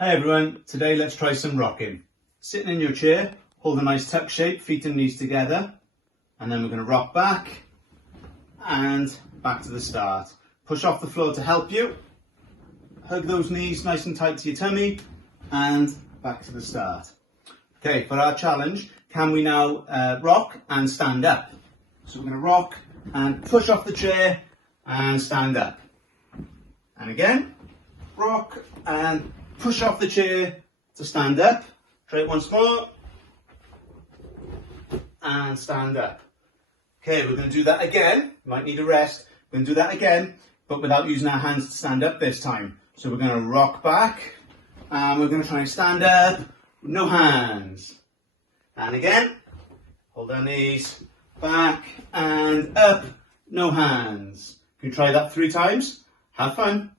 Hi everyone, today let's try some rocking. Sitting in your chair, hold a nice tuck shape, feet and knees together, and then we're going to rock back and back to the start. Push off the floor to help you, hug those knees nice and tight to your tummy, and back to the start. Okay, for our challenge, can we now rock and stand up? So we're going to rock and push off the chair and stand up. And again, rock and push off the chair to stand up. Try it once more. And stand up. Okay, we're going to do that again. Might need a rest. We're going to do that again, but without using our hands to stand up this time. So we're going to rock back. And we're going to try and stand up with no hands. And again. Hold our knees. Back and up. No hands. You can try that 3 times. Have fun.